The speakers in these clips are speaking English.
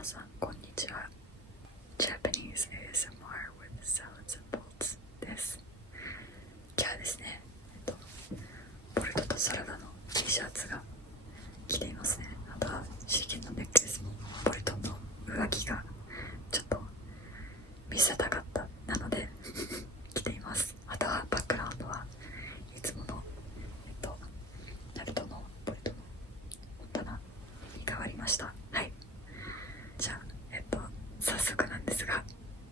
皆さんこんにちは。 Japanese ASMR with Saladsandbolts です。今日はですね、ボルトとサラダの T シャツが着ていますね。あとはシーケンのネックレスもボルトの上着がちょっと見せたかったなので着ています。あとはバックグラウンドはいつものナルトのボルトの本棚に変わりました。はい、じゃあ早速なんですが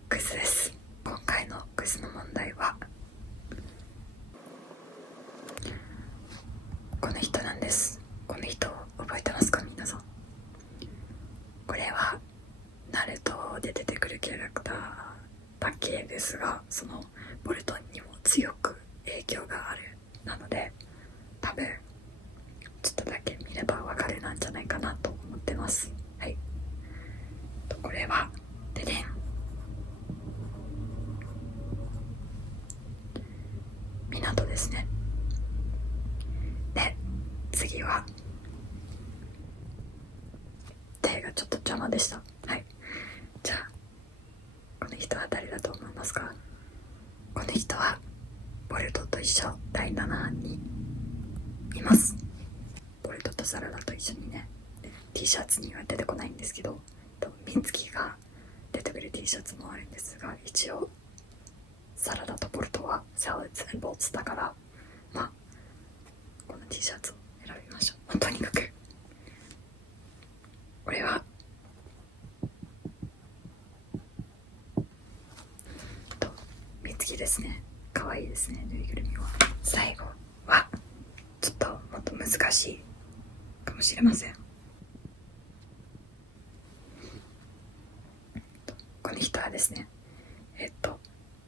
クイズです。今回のクイズの問題はこの人なんです。この人覚えてますか皆さん。これはナルトで出てくるキャラクターだけですが、そのボルトにも強く影響があるなので、多分ちょっとだけ見ればわかるなんじゃないかなと思ってます。はい、これはででん、港ですね。で、次は手がちょっと邪魔でした。はい、じゃあこの人は誰だと思いますか。この人はボルトと一緒第7版にいます。ボルトとサラダと一緒にね、 T シャツには出てこないんですけど、ミンツキが出てくる T シャツもあるんですが、一応サラダとボルトは Saladsandbolts だから、まあこの T シャツを選びましょう。とにかくこれはミンツキですね。可愛いですね、ぬいぐるみは。最後はちょっともっと難しいかもしれません。この人はですね、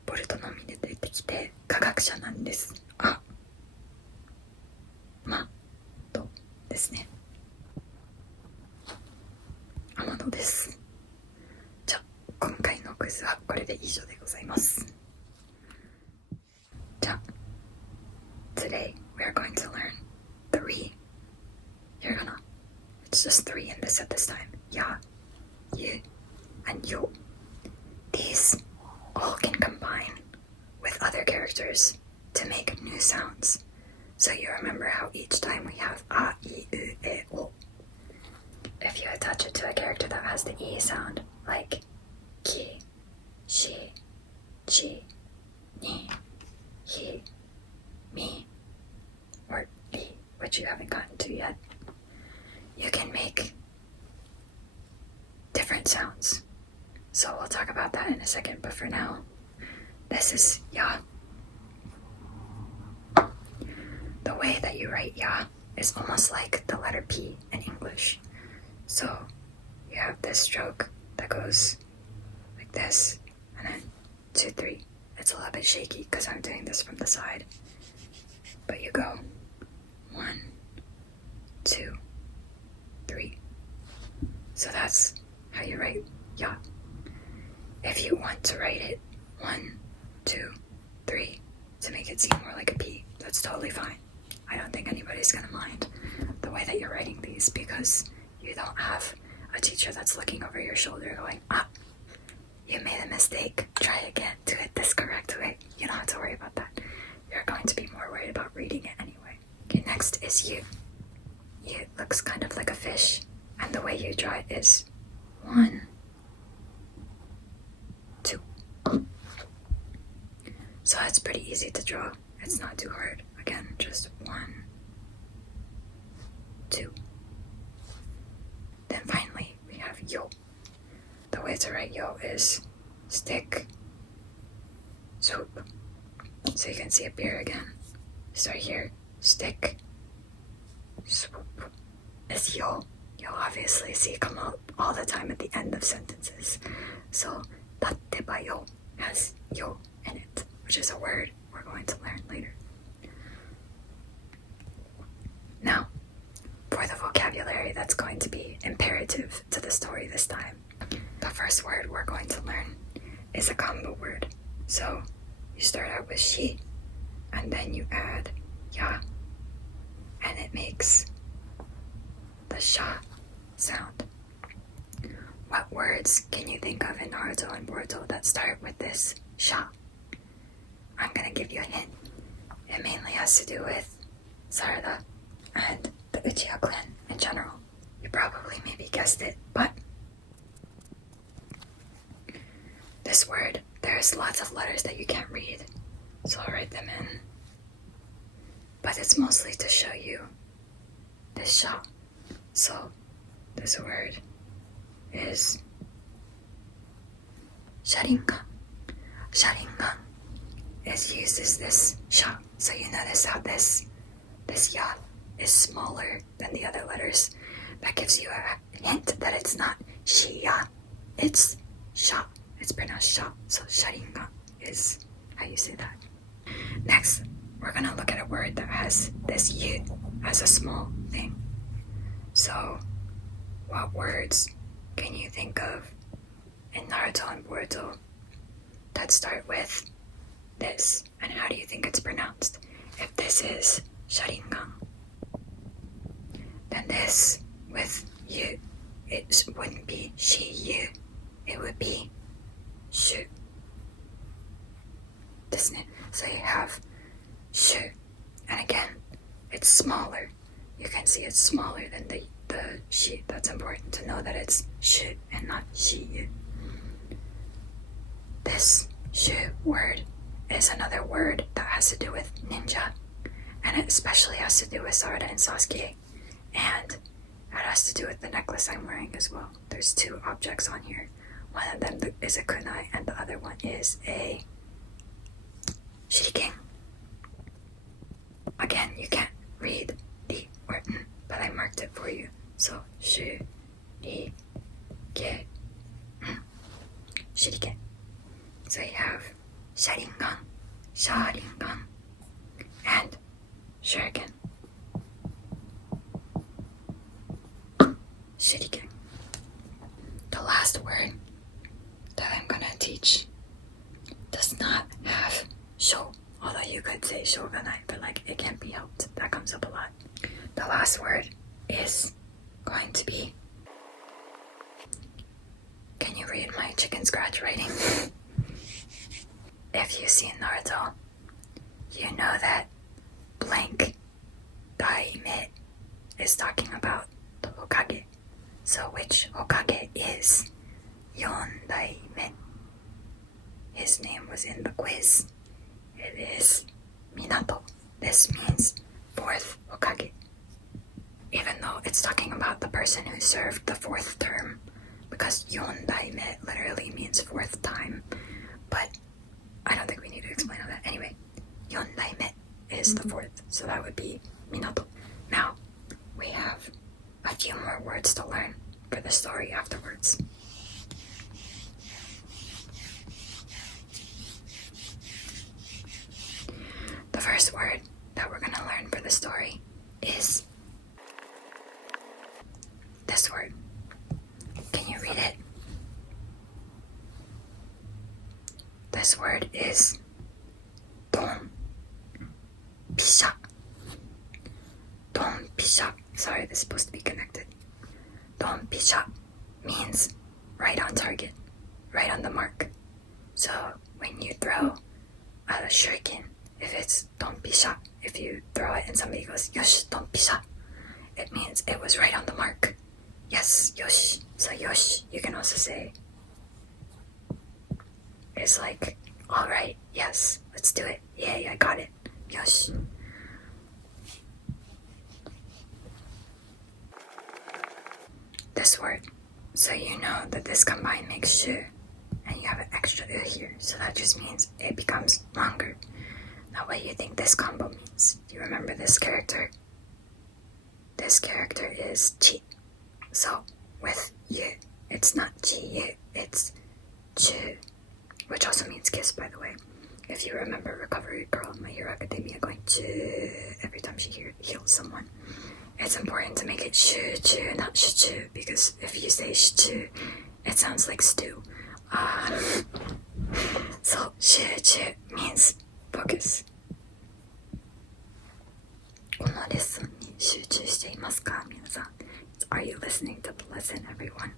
ボルトのみで出てきて科学者なんです。ですね。天野です。じゃあ今回のクイズはこれで以上でございます。じゃあ Today we are going to learn 3 Hiragana. It's just 3 in this at this time. Ya, you, and yo. These all can combine with other characters to make new sounds. So you remember how each time we have a, I, u, e, o. If you attach it to a character that has the e sound, like ki, shi, chi, ni, hi, mi, or li, which you haven't gotten to yet, you can make different sounds. So we'll talk about that in a second, but for now, this is ya. The way that you write ya is almost like the letter P in English. So you have this stroke that goes like this, and then 2, 3. It's a little bit shaky because I'm doing this from the side. But you go 1, 2, 3. So that's how you write ya. If you want to write it 1, 2, 3 to make it seem more like a P, that's totally fine. I don't think anybody's gonna mind the way that you're writing these, because you don't have a teacher that's looking over your shoulder going, you made a mistake, try again, do it this correct way. You don't have to worry about that. You're going to be more worried about reading it anyway. Okay, next is you. You looks kind of like a fish, and the way you draw it is 1, 2. So it's pretty easy to draw. It's not too hard. Again, just 1, 2. Then finally, we have yo. The way to write yo is stick, swoop. So you can see up here again. Start here, stick, swoop. It's yo. You'll obviously see come out all the time at the end of sentences. So, だってばよ has yo in it, which is a word we're going to learn later. Now, for the vocabulary that's going to be imperative to the story this time, the first word we're going to learn is a combo word. So, you start out with shi, and then you add ya, and it makes the sha sound. What words can you think of in Naruto and Boruto that start with this sha? I'm gonna give you a hint. It mainly has to do with Sarada and the Uchiha clan in general. You probably maybe guessed it, but this word, there's lots of letters that you can't read, so I'll write them in. But it's mostly to show you this sha. So this word is しゃりんがん. しゃりんがん is used as this sha. So you notice how this ya is smaller than the other letters. That gives you a hint that it's not shiya, it's sha. It's pronounced sha. So しゃりんがん is how you say that. Next, we're gonna look at a word that has this yu as a small thing. So what words can you think of in Naruto and Boruto that start with this? And how do you think it's pronounced? If this is Sharingan, then this with yu, it wouldn't be shi-yu, it would be shu. So you have shu, and again, it's smaller. You can see it's smaller than the shi. That's important to know that it's shu and not shi-yu. This shu word is another word that has to do with ninja, and it especially has to do with Sarada and Sasuke, and it has to do with the necklace I'm wearing as well. There's two objects on here. One of them is a kunai, and the other one is a shuriken. Again, you can't read the or but I marked it for you. So, shuriken. Shuriken. So you have sharingan, sharingan, and shuriken. Shuriken. The last word that I'm gonna teach does not have sho, although you could say shoganai, but like it can't be helped. That comes up a lot. The last word is going to be, can you read my chicken scratch writing? If you've seen Naruto, you know that blank daime is talking about the Hokage. So which Hokage is Yondaime? His name was in the quiz. It is Minato. This means fourth Hokage. Even though it's talking about the person who served the fourth term, because Yondaime literally means fourth time. But I don't think we need to explain all that. Anyway, Yondaime is the fourth, so that would be Minato. Now, we have a few more words to learn for the story afterwards. The first word that we're going to learn for the story is this word. Can you read it? This word is Don Pisha. Don Pisha. Sorry, this is supposed to be connected. Don Pisha means right on target, right on the mark. So when you throw a shuriken, if it's Don Pisha, if you throw it and somebody goes, Yosh, Don Pisha, it means it was right on the mark. Yes, Yosh. So Yosh, you can also say, it's like, alright, yes, let's do it. Yay, I got it. Yosh. This word, so you know that this combined makes shu, and you have an extra u here, so that just means it becomes longer. Now what do you think this combo means? Do you remember this character? This character is chi. So with yu, it's not chi yu, it's chu, which also means kiss, by the way. If you remember Recovery Girl in My Hero Academia going chu every time she heals someone. It's important to make it shoo-choo, not shoo-choo, because if you say shoo-choo, it sounds like stew. So shoo-choo means focus. このレッスンに集中していますか、皆さん? Are you listening to the lesson, everyone?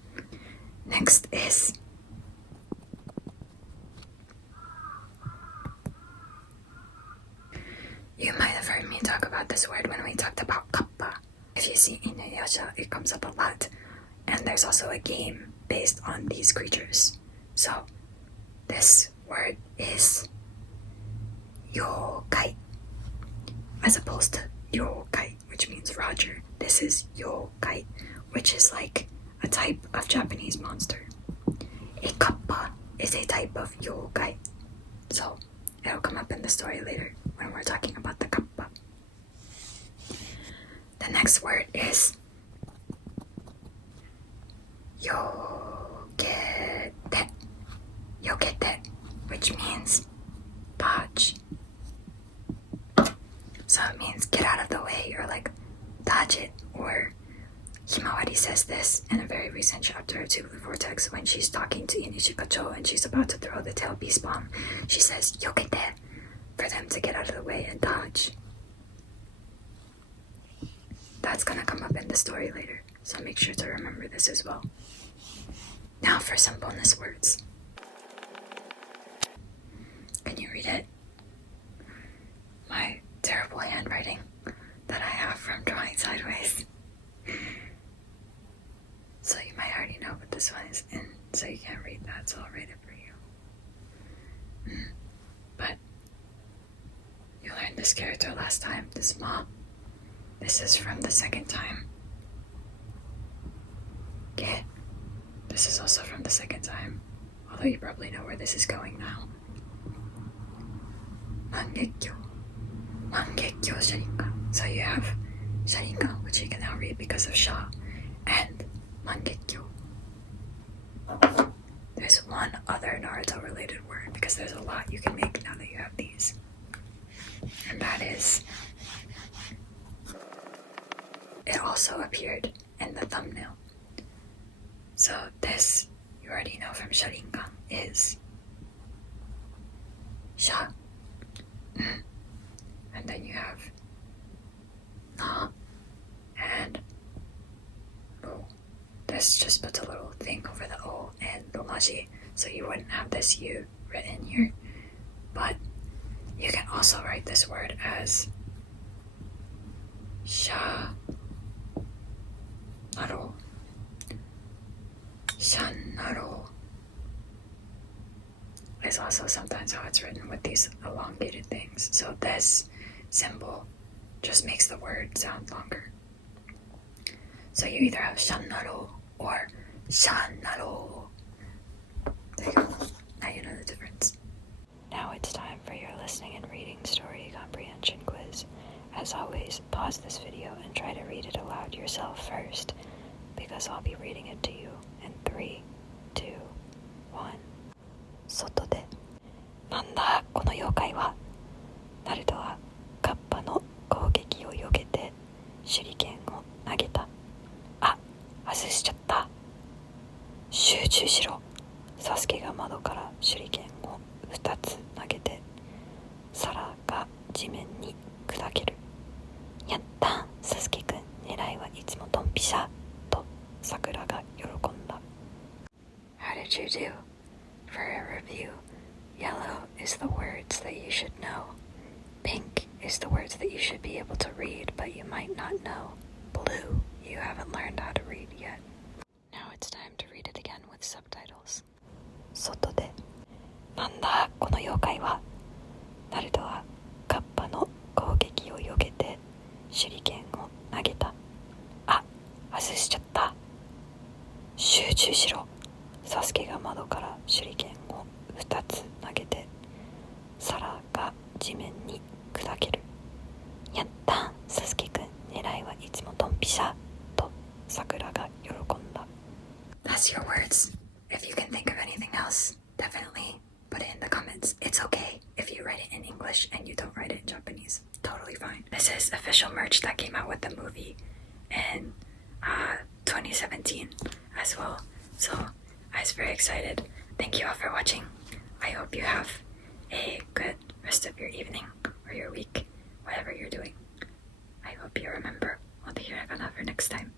Next is you might have heard me talk about this word when we talked about kappa. If you see Inuyasha, it comes up a lot. And there's also a game based on these creatures. So, this word is yokai. As opposed to yokai, which means Roger. This is yokai, which is like a type of Japanese monster. A kappa is a type of yokai. So, it'll come up in the story later when we're talking about the kappa. The next word is yokete. Yokete, which means dodge. So it means get out of the way or like dodge it. Or Himawari says this in a very recent chapter of Two Blue Vortex when she's talking to Inishikacho and she's about to throw the tail beast bomb. She says yokete for them to get out of the way and dodge. That's gonna come up in the story later, so make sure to remember this as well. Now for some bonus words. Can you read it? My terrible handwriting that I have from drawing sideways. So you might already know what this one is in, so you can't read that, so I'll write it for you. But you learned this character last time, this mom. This is from the second time. Okay. This is also from the second time, although you probably know where this is going now. Man ge kyo. Man ge kyo sha rin gan. So you have sha rin gan, which you can now read because of sha, and man ge kyo. There's one other Naruto related word because there's a lot you can make now that you have these. And that is, it also appeared in the thumbnail. So this, you already know from Sharingan, is sha. And then you have na and ro. This just puts a little thing over the o and romaji, so you wouldn't have this u written here. But you can also write this word as sha naろう. Shang naろうis also sometimes how it's written with these elongated things. So this symbol just makes the word sound longer. So you either have shang naろうor shang naろう. There you go. Now you know the difference. Now it's time for your listening and reading story comprehension quiz. As always, pause this video and try to read it aloud yourself first, because I'll be reading it to you in 3, 2, 1. 外でなんだこの妖怪は。ナルトはカッパの攻撃を避けて手裏剣を投げた。あ、外しちゃった。集中しろ。サスケが窓から手裏剣を2つ投げて皿が地面に砕ける。やったん、サスケくん。狙いはいつもドンピシャと桜が喜んだ。How did you do? For a review, yellow is the words that you should know. Pink is the words that you should be able to read, but you might not know. Blue, you haven't learned how to read yet. Now it's time to read it again with subtitles. 外でなんだこの妖怪は。ナルトはカッパの攻撃を避けて手裏剣を投げた。あ、外しちゃった。集中しろ。サスケが窓から手裏剣を2つ投げて皿が地面に砕ける。やったん、サスケくん。狙いはいつもドンピシャと桜が喜んだ。That's your words. If you can think of anything else, definitely put it in the comments. It's okay if you write it in English and you don't write it in Japanese. Totally fine. This is official merch that came out with the movie in 2017 as well. So I was very excited. Thank you all for watching. I hope you have a good rest of your evening or your week, whatever you're doing. I hope you remember all the hiragana for next time.